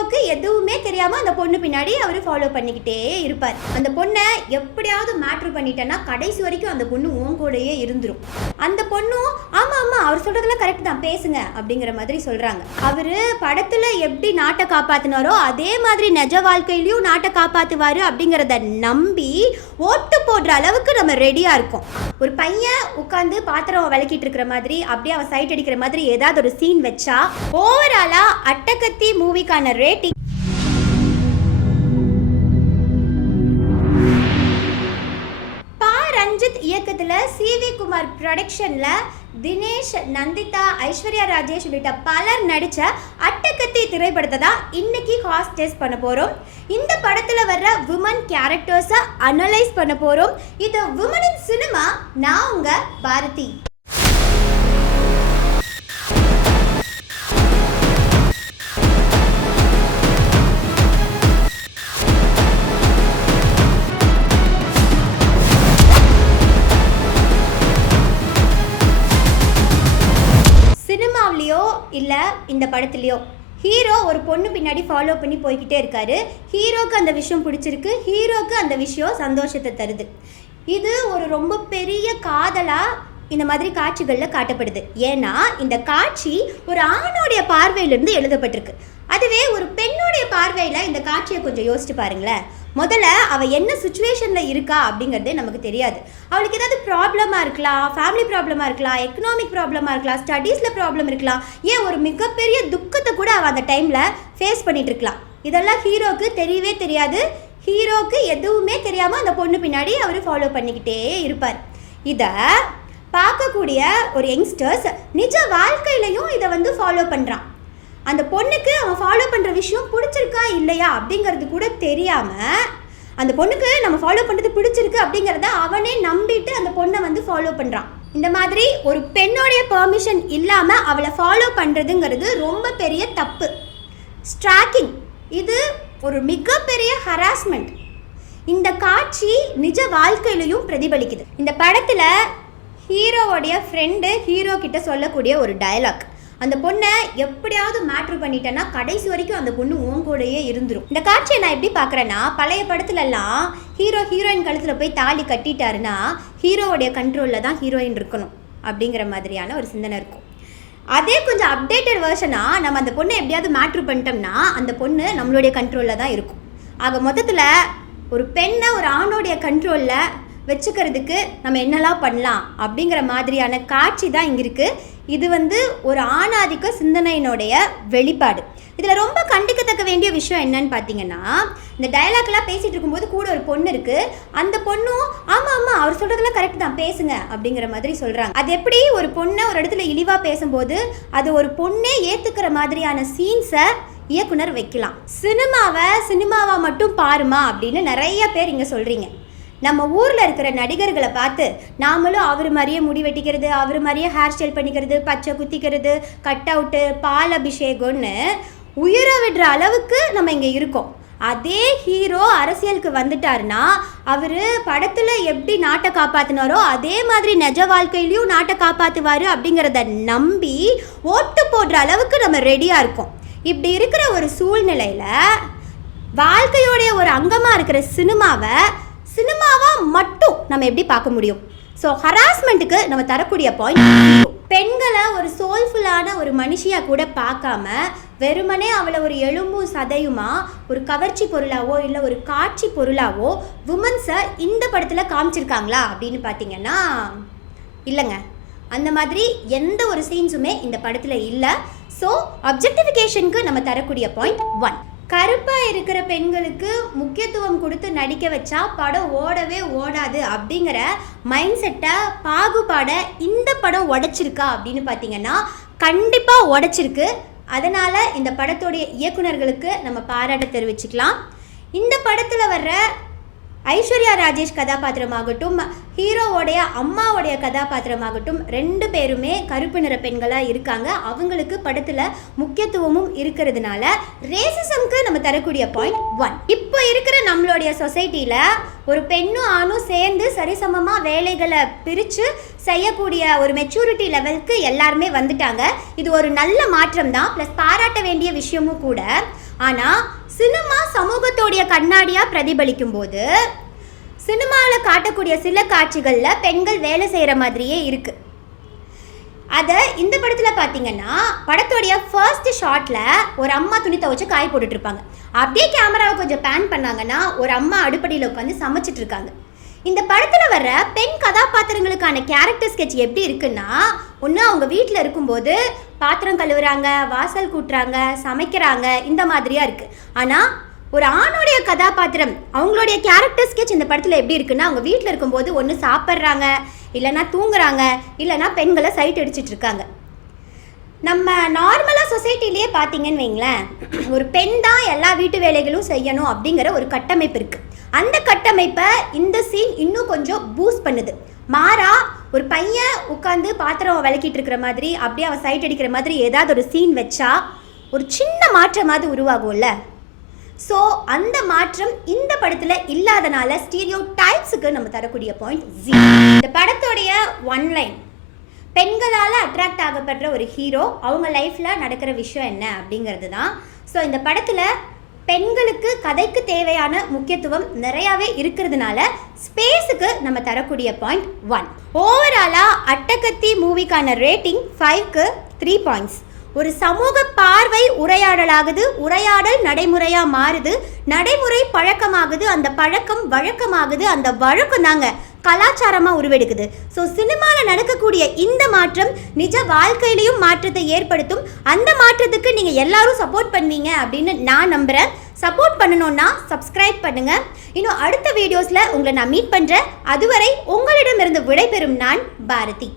ஹீரோக்கு எதுவுமே தெரியாம அந்த பொண்ணு பின்னாடி அவர் ஃபாலோ பண்ணிக்கிட்டே இருப்பார். அந்த பொண்ணை எப்படியாவது மேட்ரு பண்ணிட்டேன்னா கடைசி வரைக்கும் அந்த பொண்ணு உன் கூடயே இருந்துரும். அந்த பொண்ணும் ஆமா ஆமா அவர் சொல்றதெல்லாம் கரெக்ட் தான், பேசுங்க அப்படிங்கிற மாதிரி சொல்றாங்க. அவரு படத்துல எப்படி நாட்டை காப்பாத்தினாரோ அதே மாதிரி நிஜ வாழ்க்கையிலயும் நாட்டை காப்பாத்துவாரு அப்படிங்கறத நம்பி ஓட்டு போடுற அளவுக்கு நம்ம ரெடியா இருக்கோம். ஒரு பையன் உட்காந்து பாத்திரம் விளக்கிட்டு இருக்கிற மாதிரி அப்படியே அவன் சைட் அடிக்கிற மாதிரி ஏதாவது ஒரு சீன் வச்சா ஓவராலா அட்டகத்தி மூவிக்கான ரேட்டிங் ரஞ்சித் இயக்கத்துல சிவி குமார் ப்ரொடக்ஷன்ல தினேஷ், நந்திதா, ஐஸ்வர்யா ராஜேஷ் உள்ளிட்ட பலர் நடிச்ச அட்டகத்தி திரைப்படத்தை தான் இன்னைக்கு ஹாஸ்ட் டெஸ்ட் பண்ண போறோம். இந்த படத்துல வர்ற விமன் கேரக்டர்ஸை அனலைஸ் பண்ண போறோம். இது விமனின் சினிமா. நான் உங்க பாரதி. இல்லை இந்த படத்துலையோ ஹீரோ ஒரு பொண்ணு பின்னாடி ஃபாலோ பண்ணி போய்கிட்டே இருக்காரு. ஹீரோக்கு அந்த விஷயம் பிடிச்சிருக்கு, ஹீரோக்கு அந்த விஷயம் சந்தோஷத்தை தருது. இது ஒரு ரொம்ப பெரிய காதலாக இந்த மாதிரி காட்சிகளில் காட்டப்படுது. ஏன்னா இந்த காட்சி ஒரு ஆணோடைய பார்வையிலிருந்து எழுதப்பட்டிருக்கு. அதுவே ஒரு பெண்ணுடைய பார்வையில் இந்த காட்சியை கொஞ்சம் யோசிச்சு பாருங்களேன். முதல்ல அவள் என்ன சுச்சுவேஷனில் இருக்கா அப்படிங்கிறதே நமக்கு தெரியாது. அவளுக்கு ஏதாவது ப்ராப்ளமாக இருக்கலாம், ஃபேமிலி ப்ராப்ளமாக இருக்கலாம், எக்கனாமிக் ப்ராப்ளமாக இருக்கலாம், ஸ்டடீஸில் ப்ராப்ளம் இருக்கலாம், ஏன் ஒரு மிகப்பெரிய துக்கத்தை கூட அவள் அந்த டைமில் ஃபேஸ் பண்ணிகிட்டு இருக்கலாம். இதெல்லாம் ஹீரோக்கு தெரியவே தெரியாது. ஹீரோக்கு எதுவுமே தெரியாமல் அந்த பொண்ணு பின்னாடி அவர் ஃபாலோ பண்ணிக்கிட்டே இருப்பார். இதை பார்க்கக்கூடிய ஒரு யங்ஸ்டர்ஸ் நிஜ வாழ்க்கையிலையும் இதை ஃபாலோ பண்ணுறான். அந்த பொண்ணுக்கு அவன் ஃபாலோ பண்ணுற விஷயம் பிடிச்சிருக்கா இல்லையா அப்படிங்கிறது கூட தெரியாமல் அந்த பொண்ணுக்கு நம்ம ஃபாலோ பண்ணுறது பிடிச்சிருக்கு அப்படிங்கிறத அவனே நம்பிட்டு அந்த பொண்ணை ஃபாலோ பண்ணுறான். இந்த மாதிரி ஒரு பெண்ணோடைய பெர்மிஷன் இல்லாமல் அவளை ஃபாலோ பண்ணுறதுங்கிறது ரொம்ப பெரிய தப்பு. ஸ்ட்ராக்கிங் இது ஒரு மிகப்பெரிய ஹராஸ்மெண்ட். இந்த காட்சி நிஜ வாழ்க்கையிலையும் பிரதிபலிக்குது. இந்த படத்தில் ஹீரோவோடைய ஃப்ரெண்டு ஹீரோ கிட்ட சொல்லக்கூடிய ஒரு டயலாக், அந்த பொண்ணை எப்படியாவது மேட்ரு பண்ணிட்டேன்னா கடைசி வரைக்கும் அந்த பொண்ணு உன் கூடயே இருந்துரும். இந்த காட்சியை நான் எப்படி பார்க்குறேன்னா, பழைய படத்துலலாம் ஹீரோ ஹீரோயின் கழுத்தில் போய் தாலி கட்டிட்டாருன்னா ஹீரோவுடைய கண்ட்ரோலில் தான் ஹீரோயின் இருக்கணும் அப்படிங்கிற மாதிரியான ஒரு சிந்தனை இருக்கும். அதே கொஞ்சம் அப்டேட்டட் வெர்ஷனாக நம்ம அந்த பொண்ணை எப்படியாவது மேட்ரு பண்ணிட்டோம்னா அந்த பொண்ணு நம்மளுடைய கண்ட்ரோலில் தான் இருக்கும். ஆக மொத்தத்தில் ஒரு பெண்ணை ஒரு ஆணோடைய கண்ட்ரோலில் வச்சுக்கிறதுக்கு நம்ம என்னெல்லாம் பண்ணலாம் அப்படிங்கிற மாதிரியான காட்சி தான் இங்கே இருக்குது. இது ஒரு ஆணாதிக்க சிந்தனையினுடைய வெளிப்பாடு. இதில் ரொம்ப கண்டிக்கத்தக்க வேண்டிய விஷயம் என்னன்னு பார்த்தீங்கன்னா, இந்த டயலாக்லாம் பேசிகிட்டு இருக்கும்போது கூட ஒரு பொண்ணு இருக்குது. அந்த பொண்ணும் ஆமாம் ஆமாம் அவர் சொல்கிறதெல்லாம் கரெக்ட் தான், பேசுங்க அப்படிங்கிற மாதிரி சொல்கிறாங்க. அது எப்படி ஒரு பொண்ணை ஒரு இடத்துல இழிவாக பேசும்போது அது ஒரு பொண்ணே ஏற்றுக்கிற மாதிரியான சீன்ஸை இயக்குனர் வைக்கலாம். சினிமாவா மட்டும் பாருமா அப்படின்னு நிறைய பேர் இங்கே சொல்கிறீங்க. நம்ம ஊரில் இருக்கிற நடிகர்களை பார்த்து நாமளும் அவர் மாதிரியே முடி வெட்டிக்கிறது, அவர் மாதிரியே ஹேர் ஸ்டைல் பண்ணிக்கிறது, பச்சை குத்திக்கிறது, கட் அவுட்டு, பால் அபிஷேகம்னு உயிரை விடுற அளவுக்கு நம்ம இங்கே இருக்கோம். அதே ஹீரோ அரசியலுக்கு வந்துட்டாருன்னா அவர் படத்தில் எப்படி நாட்டை காப்பாற்றினாரோ அதே மாதிரி நிஜ வாழ்க்கையிலையும் நாட்டை காப்பாற்றுவார் அப்படிங்கிறத நம்பி ஓட்டு போடுற அளவுக்கு நம்ம ரெடியாக இருக்கோம். இப்படி இருக்கிற ஒரு சூழ்நிலையில் வாழ்க்கையோடைய ஒரு அங்கமாக இருக்கிற சினிமாவாக மட்டும் நம்ம எப்படி பார்க்க முடியும்? ஸோ ஹராஸ்மெண்ட்டுக்கு நம்ம தரக்கூடிய பாயிண்ட், பெண்களை ஒரு சோல்ஃபுல்லான ஒரு மனுஷியாக கூட பார்க்காம வெறுமனே அவளை ஒரு எலும்பும் சதையுமா ஒரு கவர்ச்சி பொருளாவோ இல்லை ஒரு காட்சி பொருளாவோ விமன்ஸை இந்த படத்தில் காமிச்சிருக்காங்களா அப்படின்னு பார்த்தீங்கன்னா இல்லைங்க. அந்த மாதிரி எந்த ஒரு சீன்ஸுமே இந்த படத்தில் இல்லை. ஸோ அப்ஜெக்டிஃபிகேஷனுக்கு நம்ம தரக்கூடிய பாயிண்ட் 1, கருப்பாக இருக்கிற பெண்களுக்கு முக்கியத்துவம் கொடுத்து நடிக்க வச்சா படம் ஓடவே ஓடாது அப்படிங்கிற மைண்ட் செட்டை பாகுபாடை இந்த படம் உடைச்சிருக்கா அப்படின்னு பார்த்தீங்கன்னா கண்டிப்பாக உடைச்சிருக்கு. அதனால் இந்த படத்தோடைய இயக்குனர்களுக்கு நம்ம பாராட்ட தெரிவிச்சுக்கலாம். இந்த படத்தில் வர்ற ஐஸ்வர்யா ராஜேஷ் கதாபாத்திரமாகட்டும், ஹீரோவோடைய அம்மாவோடைய கதாபாத்திரமாகட்டும், 2 பேருமே கருப்பு நிற பெண்களாக இருக்காங்க. அவங்களுக்கு படத்தில் முக்கியத்துவமும் இருக்கிறதுனால ரேசிசம்க்கு நம்ம தரக்கூடிய பாயிண்ட் 1. இப்போ இருக்கிற நம்மளுடைய சொசைட்டியில் ஒரு பெண்ணும் ஆணும் சேர்ந்து சரிசமமாக வேலைகளை பிரித்து செய்யக்கூடிய ஒரு மெச்சூரிட்டி லெவலுக்கு எல்லாருமே வந்துட்டாங்க. இது ஒரு நல்ல மாற்றம் தான், ப்ளஸ் பாராட்ட வேண்டிய விஷயமும் கூட. ஆனால் சினிமா சமூகத்தோடைய கண்ணாடியாக பிரதிபலிக்கும் போது சினிமாவில் காட்டக்கூடிய சில காட்சிகளில் பெண்கள் வேலை செய்கிற மாதிரியே இருக்குது. அதை இந்த படத்தில் பார்த்தீங்கன்னா படத்தோடைய ஃபர்ஸ்ட் ஷாட்டில் ஒரு அம்மா துணி துவைச்சு காய போட்டுட்ருப்பாங்க. அப்படியே கேமராவை கொஞ்சம் பேன் பண்ணாங்கன்னா ஒரு அம்மா அடுப்படியில் உட்காந்து சமைச்சிட்டு இருக்காங்க. இந்த படத்தில் வர்ற பெண் கதாபாத்திரங்களுக்கான கேரக்டர் ஸ்கெட்ச் எப்படி இருக்குன்னா, ஒன்று அவங்க வீட்டில் இருக்கும்போது பாத்திரம் கழுவுறாங்க, வாசல் கூட்டுறாங்க, சமைக்கிறாங்க, இந்த மாதிரியாக இருக்குது. ஆனால் ஒரு ஆணுடைய கதாபாத்திரம் அவங்களுடைய கேரக்டர் ஸ்கெட்ச் இந்த படத்தில் எப்படி இருக்குன்னா, அவங்க வீட்டில் இருக்கும்போது ஒன்று சாப்பிட்றாங்க, இல்லைனா தூங்குறாங்க, இல்லைனா பெண்களை சைட் அடிச்சிட்டு இருக்காங்க. நம்ம நார்மலாக சொசைட்டிலேயே பார்த்தீங்கன்னு வைங்களேன், ஒரு பெண் தான் எல்லா வீட்டு வேலைகளும் செய்யணும் அப்படிங்கிற ஒரு கட்டமைப்பு இருக்குது. அந்த கட்டமைப்பை இந்த சீன் இன்னும் கொஞ்சம் பூஸ்ட் பண்ணுது. மாறா ஒரு பையன் உட்காந்து பாத்திரம் விளக்கிட்டு இருக்கிற மாதிரி, அப்படியே அவன் சைட் அடிக்கிற மாதிரி ஏதாவது ஒரு சீன் வச்சா ஒரு சின்ன மாற்றமாவது உருவாகும்ல. ஸோ அந்த மாற்றம் இந்த படத்தில் இல்லாதனால ஸ்டீரியோ டைப்ஸுக்கு நம்ம தரக்கூடிய பாயிண்ட் 0. இந்த படத்தோடைய ஒன்லைன், பெண்களால் அட்ராக்ட் ஆகப்படுற ஒரு ஹீரோ, அவங்க லைஃப்பில் நடக்கிற விஷயம் என்ன அப்படிங்கிறது தான். ஸோ இந்த படத்தில் பெண்களுக்கு கதைக்கு தேவையான முக்கியத்துவம் நிறையாவே இருக்கிறதுனால ஸ்பேஸுக்கு நம்ம தரக்கூடிய பாயிண்ட் 1. ஓவராலாக அட்டகத்தி மூவிக்கான ரேட்டிங் 5க்கு 3 பாயிண்ட்ஸ். ஒரு சமூக பார்வை உரையாடலாகுது, உரையாடல் நடைமுறையாக மாறுது, நடைமுறை பழக்கமாகுது, அந்த பழக்கம் வழக்கமாகுது, அந்த வழக்கம் தாங்க கலாச்சாரமாக உருவெடுக்குது. ஸோ சினிமாவில் நடக்கக்கூடிய இந்த மாற்றம் நிஜ வாழ்க்கையிலையும் மாற்றத்தை ஏற்படுத்தும். அந்த மாற்றத்துக்கு நீங்கள் எல்லாரும் சப்போர்ட் பண்ணுவீங்க அப்படின்னு நான் நம்புகிறேன். சப்போர்ட் பண்ணணும்னா சப்ஸ்கிரைப் பண்ணுங்கள். இன்னும் அடுத்த வீடியோஸில் உங்களை நான் மீட் பண்ணுறேன். அதுவரை உங்களிடமிருந்து விடைபெறும் நான் பாரதி.